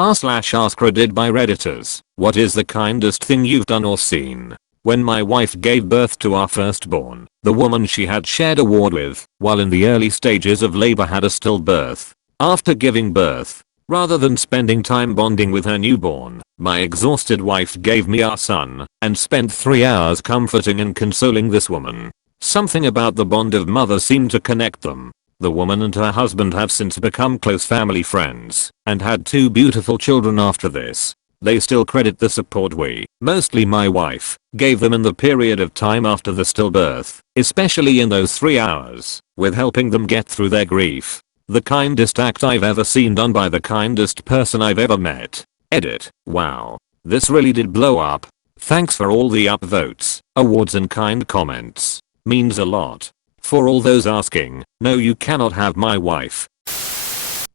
r/Askreddit by Redditors. What is the kindest thing you've done or seen? When my wife gave birth to our firstborn, the woman she had shared a ward with, while in the early stages of labor, had a stillbirth. After giving birth, rather than spending time bonding with her newborn, my exhausted wife gave me our son, and spent 3 hours comforting and consoling this woman. Something about the bond of mother seemed to connect them. The woman and her husband have since become close family friends, and had 2 beautiful children after this. They still credit the support we, mostly my wife, gave them in the period of time after the stillbirth, especially in those 3 hours, with helping them get through their grief. The kindest act I've ever seen done by the kindest person I've ever met. Edit. Wow. This really did blow up. Thanks for all the upvotes, awards and kind comments. Means a lot. For all those asking, no, you cannot have my wife.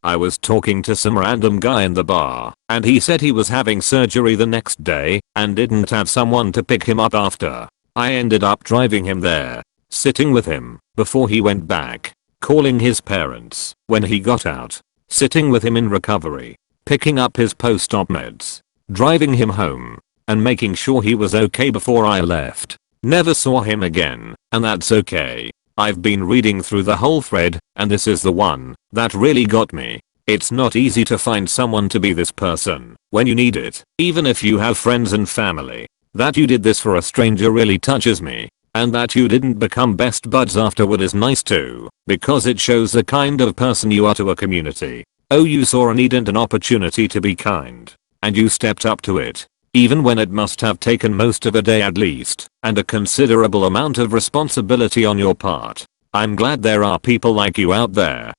I was talking to some random guy in the bar, and he said he was having surgery the next day, and didn't have someone to pick him up after. I ended up driving him there, sitting with him, before he went back, calling his parents, when he got out, sitting with him in recovery, picking up his post-op meds, driving him home, and making sure he was okay before I left. Never saw him again, and that's okay. I've been reading through the whole thread, and this is the one that really got me. It's not easy to find someone to be this person when you need it, even if you have friends and family. That you did this for a stranger really touches me, and that you didn't become best buds afterward is nice too, because it shows the kind of person you are to a community. Oh, you saw a need and an opportunity to be kind, and you stepped up to it. Even when it must have taken most of a day at least, and a considerable amount of responsibility on your part. I'm glad there are people like you out there.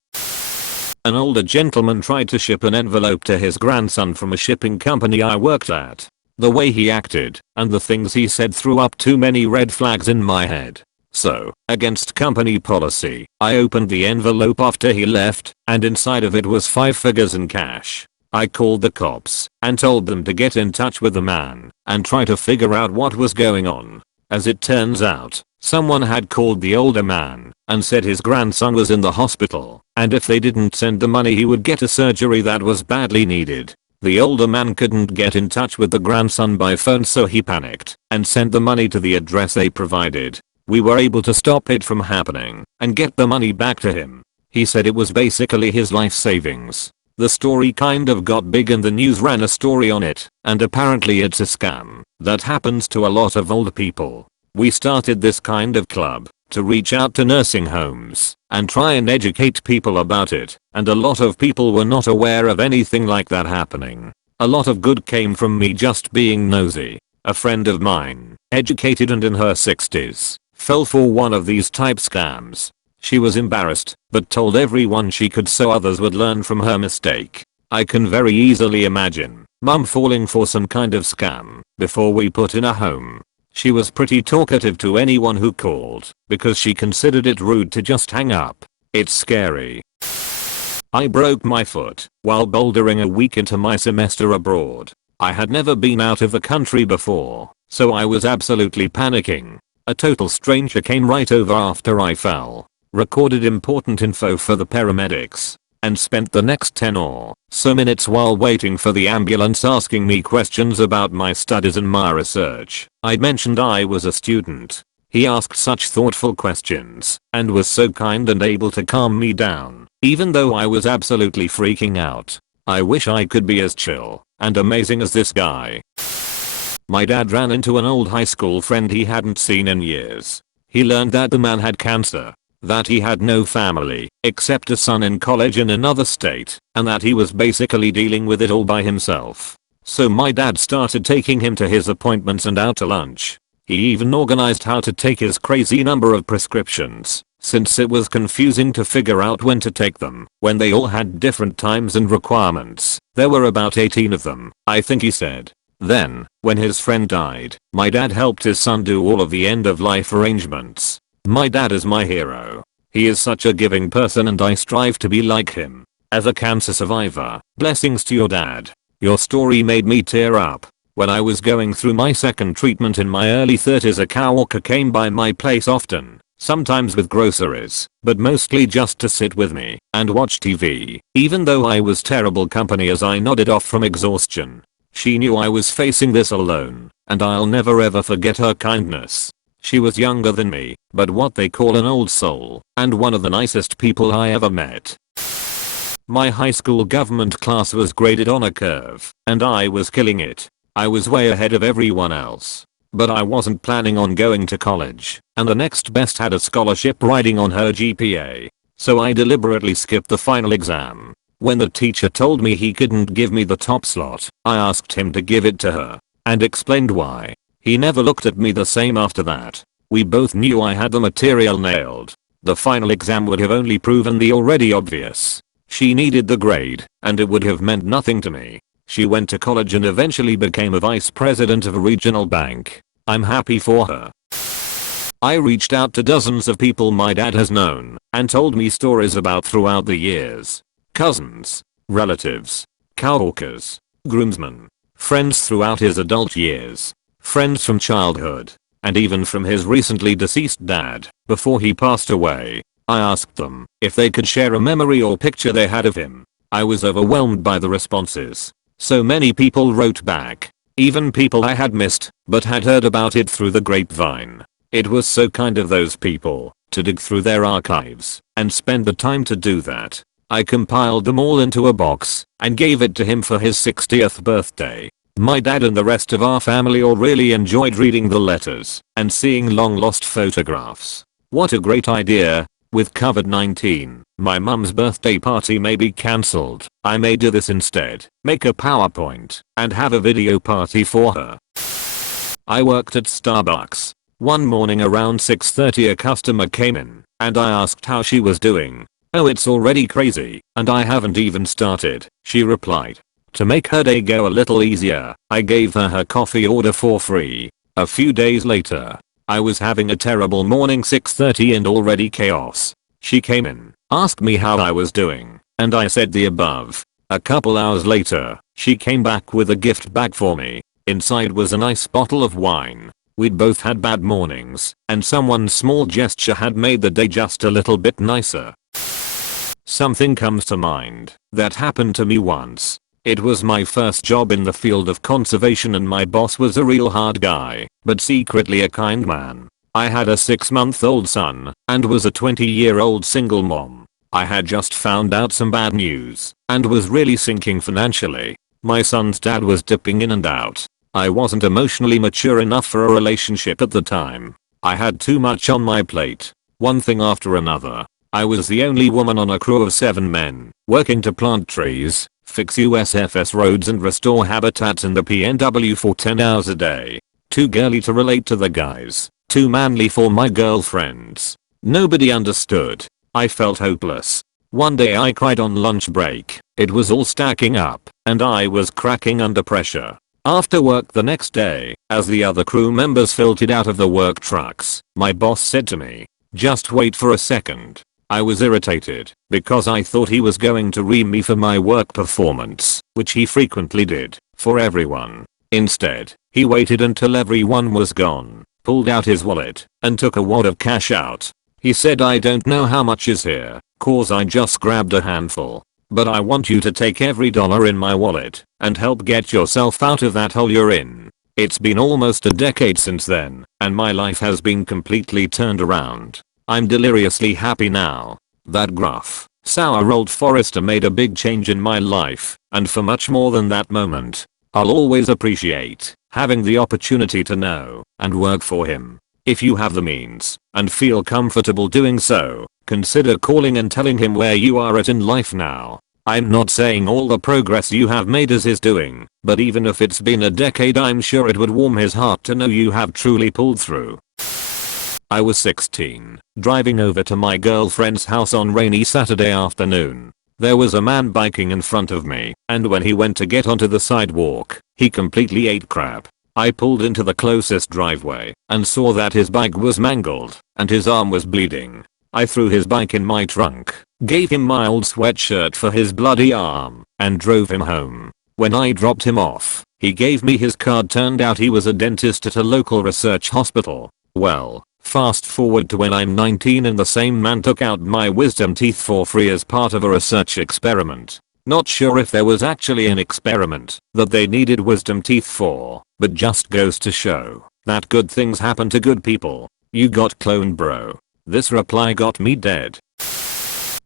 An older gentleman tried to ship an envelope to his grandson from a shipping company I worked at. The way he acted, and the things he said threw up too many red flags in my head. So, against company policy, I opened the envelope after he left, and inside of it was 5 figures in cash. I called the cops and told them to get in touch with the man and try to figure out what was going on. As it turns out, someone had called the older man and said his grandson was in the hospital, and if they didn't send the money he would get a surgery that was badly needed. The older man couldn't get in touch with the grandson by phone, so he panicked and sent the money to the address they provided. We were able to stop it from happening and get the money back to him. He said it was basically his life savings. The story kind of got big and the news ran a story on it, and apparently it's a scam that happens to a lot of old people. We started this kind of club to reach out to nursing homes and try and educate people about it, and a lot of people were not aware of anything like that happening. A lot of good came from me just being nosy. A friend of mine, educated and in her 60s, fell for one of these type scams. She was embarrassed, but told everyone she could so others would learn from her mistake. I can very easily imagine mum falling for some kind of scam before we put in a home. She was pretty talkative to anyone who called, because she considered it rude to just hang up. It's scary. I broke my foot while bouldering a week into my semester abroad. I had never been out of the country before, so I was absolutely panicking. A total stranger came right over after I fell, recorded important info for the paramedics, and spent the next 10 or so minutes while waiting for the ambulance asking me questions about my studies and my research. I mentioned I was a student. He asked such thoughtful questions and was so kind and able to calm me down, even though I was absolutely freaking out. I wish I could be as chill and amazing as this guy. My dad ran into an old high school friend he hadn't seen in years. He learned that the man had cancer, that he had no family except a son in college in another state, and that he was basically dealing with it all by himself. So my dad started taking him to his appointments and out to lunch. He even organized how to take his crazy number of prescriptions, since it was confusing to figure out when to take them, when they all had different times and requirements. There were about 18 of them, I think he said. Then, when his friend died, my dad helped his son do all of the end-of-life arrangements. My dad is my hero. He is such a giving person and I strive to be like him. As a cancer survivor, blessings to your dad. Your story made me tear up. When I was going through my second treatment in my early 30s, a coworker came by my place often sometimes with groceries, but mostly just to sit with me and watch TV, even though I was terrible company as I nodded off from exhaustion. She knew I was facing this alone, and I'll never ever forget her kindness. She was younger than me, but what they call an old soul, and one of the nicest people I ever met. My high school government class was graded on a curve, and I was killing it. I was way ahead of everyone else. But I wasn't planning on going to college, and the next best had a scholarship riding on her GPA. So I deliberately skipped the final exam. When the teacher told me he couldn't give me the top slot, I asked him to give it to her, and explained why. He never looked at me the same after that. We both knew I had the material nailed. The final exam would have only proven the already obvious. She needed the grade, and it would have meant nothing to me. She went to college and eventually became a vice president of a regional bank. I'm happy for her. I reached out to dozens of people my dad has known and told me stories about throughout the years. Cousins, relatives, coworkers, groomsmen, friends throughout his adult years, friends from childhood, and even from his recently deceased dad before he passed away. I asked them if they could share a memory or picture they had of him. I was overwhelmed by the responses. So many people wrote back. Even people I had missed, but had heard about it through the grapevine. It was so kind of those people to dig through their archives and spend the time to do that. I compiled them all into a box and gave it to him for his 60th birthday. My dad and the rest of our family all really enjoyed reading the letters and seeing long lost photographs. What a great idea. With COVID-19, my mum's birthday party may be cancelled. I may do this instead. Make a PowerPoint and have a video party for her. I worked at Starbucks. One morning around 6:30 a customer came in and I asked how she was doing. "Oh, it's already crazy and I haven't even started," she replied. To make her day go a little easier, I gave her coffee order for free. A few days later, I was having a terrible morning, 6:30 and already chaos. She came in, asked me how I was doing, and I said the above. A couple hours later, she came back with a gift bag for me. Inside was a nice bottle of wine. We'd both had bad mornings, and someone's small gesture had made the day just a little bit nicer. Something comes to mind that happened to me once. It was my first job in the field of conservation and my boss was a real hard guy, but secretly a kind man. I had a 6-month-old son and was a 20-year-old single mom. I had just found out some bad news and was really sinking financially. My son's dad was dipping in and out. I wasn't emotionally mature enough for a relationship at the time. I had too much on my plate, one thing after another. I was the only woman on a crew of 7 men, working to plant trees, fix USFS roads and restore habitats in the PNW for 10 hours a day. Too girly to relate to the guys, too manly for my girlfriends. Nobody understood. I felt hopeless. One day I cried on lunch break. It was all stacking up, and I was cracking under pressure. After work the next day, as the other crew members filtered out of the work trucks, my boss said to me, "Just wait for a second." I was irritated because I thought he was going to ream me for my work performance, which he frequently did, for everyone. Instead, he waited until everyone was gone, pulled out his wallet, and took a wad of cash out. He said, "I don't know how much is here, 'cause I just grabbed a handful. But I want you to take every dollar in my wallet and help get yourself out of that hole you're in." It's been almost a decade since then, and my life has been completely turned around. I'm deliriously happy now. That gruff, sour old Forrester made a big change in my life, and for much more than that moment. I'll always appreciate having the opportunity to know and work for him. If you have the means and feel comfortable doing so, consider calling and telling him where you are at in life now. I'm not saying all the progress you have made is his doing, but even if it's been a decade, I'm sure it would warm his heart to know you have truly pulled through. I was 16, driving over to my girlfriend's house on rainy Saturday afternoon. There was a man biking in front of me, and when he went to get onto the sidewalk, he completely ate crap. I pulled into the closest driveway and saw that his bike was mangled and his arm was bleeding. I threw his bike in my trunk, gave him my old sweatshirt for his bloody arm, and drove him home. When I dropped him off, he gave me his card. Turned out he was a dentist at a local research hospital. Well, Fast forward to when I'm 19 and the same man took out my wisdom teeth for free as part of a research experiment. Not sure if there was actually an experiment that they needed wisdom teeth for, but just goes to show that good things happen to good people. You got cloned, bro. This reply got me dead.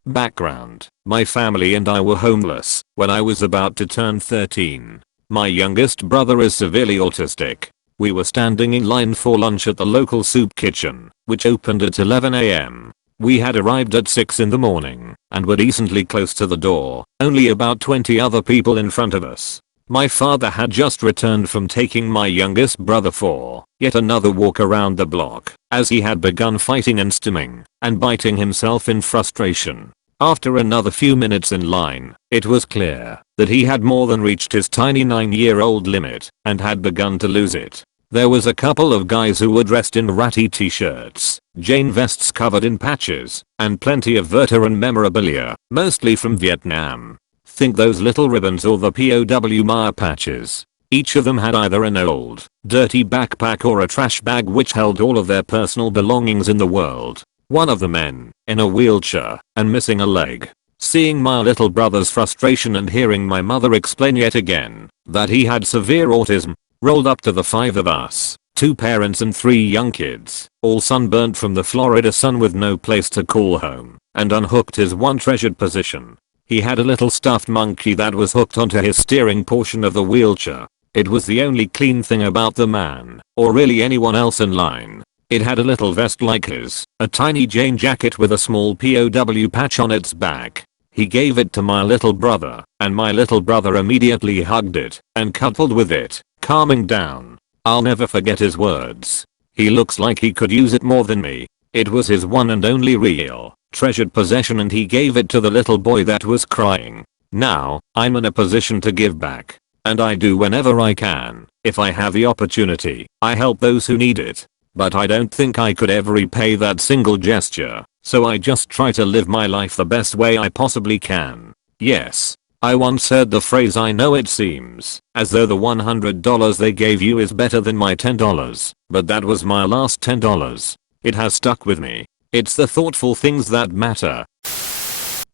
Background: my family and I were homeless when I was about to turn 13. My youngest brother is severely autistic. We were standing in line for lunch at the local soup kitchen, which opened at 11 AM. We had arrived at 6 in the morning and were decently close to the door, only about 20 other people in front of us. My father had just returned from taking my youngest brother for yet another walk around the block, as he had begun fighting and stimming and biting himself in frustration. After another few minutes in line, it was clear that he had more than reached his tiny 9-year-old limit and had begun to lose it. There was a couple of guys who were dressed in ratty t-shirts, Jane vests covered in patches, and plenty of veteran memorabilia, mostly from Vietnam. Think those little ribbons or the POW Maya patches. Each of them had either an old, dirty backpack or a trash bag which held all of their personal belongings in the world. One of the men, in a wheelchair, and missing a leg. Seeing my little brother's frustration and hearing my mother explain yet again that he had severe autism, rolled up to the 5 of us, 2 parents and 3 young kids, all sunburnt from the Florida sun with no place to call home, and unhooked his one treasured possession. He had a little stuffed monkey that was hooked onto his steering portion of the wheelchair. It was the only clean thing about the man, or really anyone else in line. It had a little vest like his, a tiny Jane jacket with a small POW patch on its back. He gave it to my little brother, and my little brother immediately hugged it and cuddled with it, calming down. I'll never forget his words. He looks like he could use it more than me. It was his one and only real, treasured possession and he gave it to the little boy that was crying. Now, I'm in a position to give back. And I do whenever I can. If I have the opportunity, I help those who need it. But I don't think I could ever repay that single gesture, so I just try to live my life the best way I possibly can. Yes. I once heard the phrase "I know it seems as though the $100 they gave you is better than my $10, but that was my last $10. It has stuck with me. It's the thoughtful things that matter.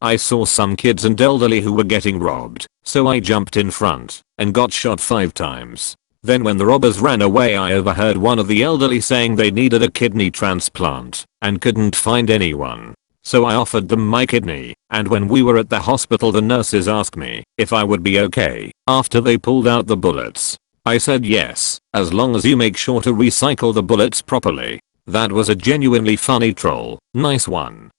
I saw some kids and elderly who were getting robbed, so I jumped in front and got shot 5 times. Then when the robbers ran away I overheard one of the elderly saying they needed a kidney transplant and couldn't find anyone. So I offered them my kidney, and when we were at the hospital the nurses asked me if I would be okay after they pulled out the bullets. I said yes, as long as you make sure to recycle the bullets properly. That was a genuinely funny troll. Nice one.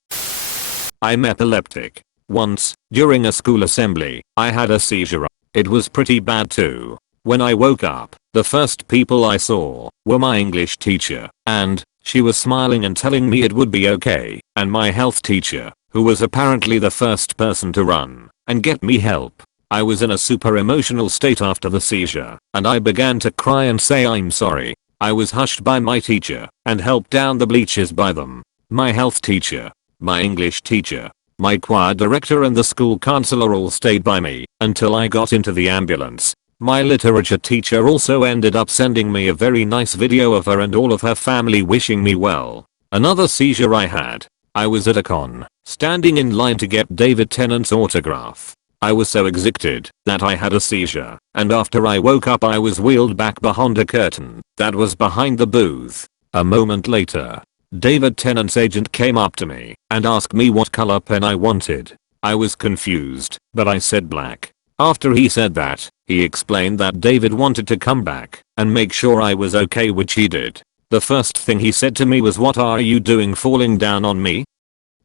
I'm epileptic. Once, during a school assembly, I had a seizure. It was pretty bad too. When I woke up, the first people I saw were my English teacher, and she was smiling and telling me it would be okay, and my health teacher, who was apparently the first person to run and get me help. I was in a super emotional state after the seizure, and I began to cry and say I'm sorry. I was hushed by my teacher and helped down the bleachers by them. My health teacher, my English teacher, my choir director and the school counselor all stayed by me until I got into the ambulance. My literature teacher also ended up sending me a very nice video of her and all of her family wishing me well. Another seizure I had. I was at a con, standing in line to get David Tennant's autograph. I was so excited that I had a seizure, and after I woke up I was wheeled back behind a curtain that was behind the booth. A moment later, David Tennant's agent came up to me and asked me what color pen I wanted. I was confused, but I said black. After he said that, he explained that David wanted to come back and make sure I was okay, which he did. The first thing he said to me was, "What are you doing falling down on me?"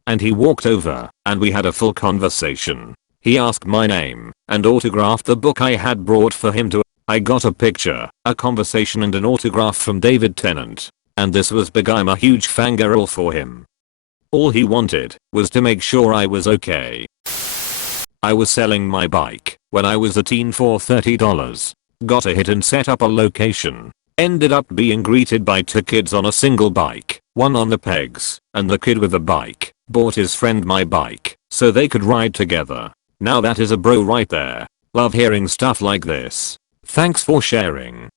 And he walked over and we had a full conversation. He asked my name and autographed the book I had brought for him to. I got a picture, a conversation and an autograph from David Tennant. And this was big. I'm a huge fangirl for him. All he wanted was to make sure I was okay. I was selling my bike when I was a teen for $30. Got a hit and set up a location. Ended up being greeted by 2 kids on a single bike, one on the pegs, and the kid with the bike bought his friend my bike so they could ride together. Now that is a bro right there. Love hearing stuff like this. Thanks for sharing.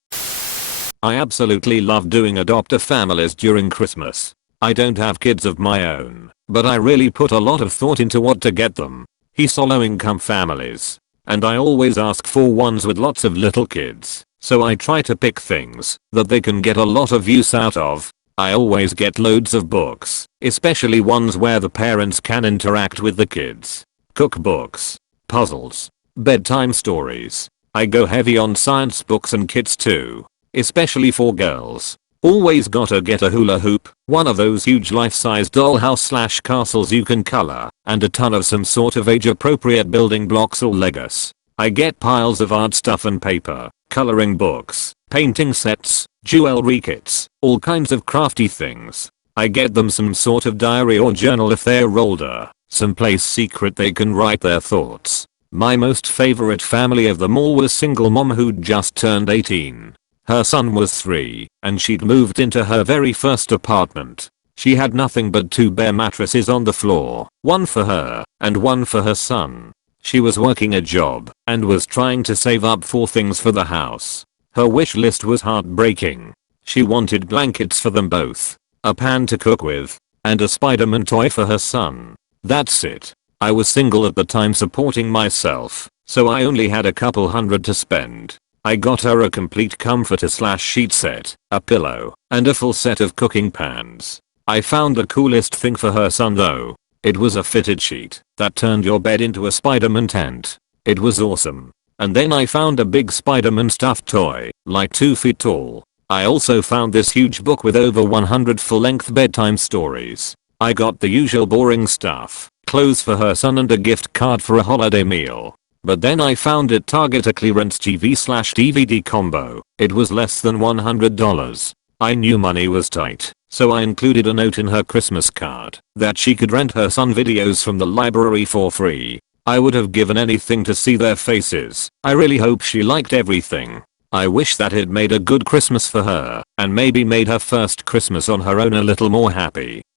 I absolutely love doing adopt-a families during Christmas. I don't have kids of my own, but I really put a lot of thought into what to get them. He's solo income families. And I always ask for ones with lots of little kids, so I try to pick things that they can get a lot of use out of. I always get loads of books, especially ones where the parents can interact with the kids. Cookbooks, puzzles, bedtime stories. I go heavy on science books and kits too, especially for girls. Always gotta get a hula hoop, one of those huge life-size dollhouse / castles you can color, and a ton of some sort of age-appropriate building blocks or Legos. I get piles of art stuff and paper, coloring books, painting sets, jewelry kits, all kinds of crafty things. I get them some sort of diary or journal if they're older, someplace secret they can write their thoughts. My most favorite family of them all was single mom who'd just turned 18. Her son was 3, and she'd moved into her very first apartment. She had nothing but 2 bare mattresses on the floor, one for her, and one for her son. She was working a job, and was trying to save up for things for the house. Her wish list was heartbreaking. She wanted blankets for them both, a pan to cook with, and a Spider-Man toy for her son. That's it. I was single at the time supporting myself, so I only had a couple hundred to spend. I got her a complete comforter / sheet set, a pillow, and a full set of cooking pans. I found the coolest thing for her son though. It was a fitted sheet that turned your bed into a Spider-Man tent. It was awesome. And then I found a big Spider-Man stuffed toy, like 2 feet tall. I also found this huge book with over 100 full-length bedtime stories. I got the usual boring stuff, clothes for her son and a gift card for a holiday meal. But then I found at Target a clearance TV / DVD combo. It was less than $100. I knew money was tight, so I included a note in her Christmas card that she could rent her son videos from the library for free. I would have given anything to see their faces. I really hope she liked everything. I wish that it made a good Christmas for her, and maybe made her first Christmas on her own a little more happy.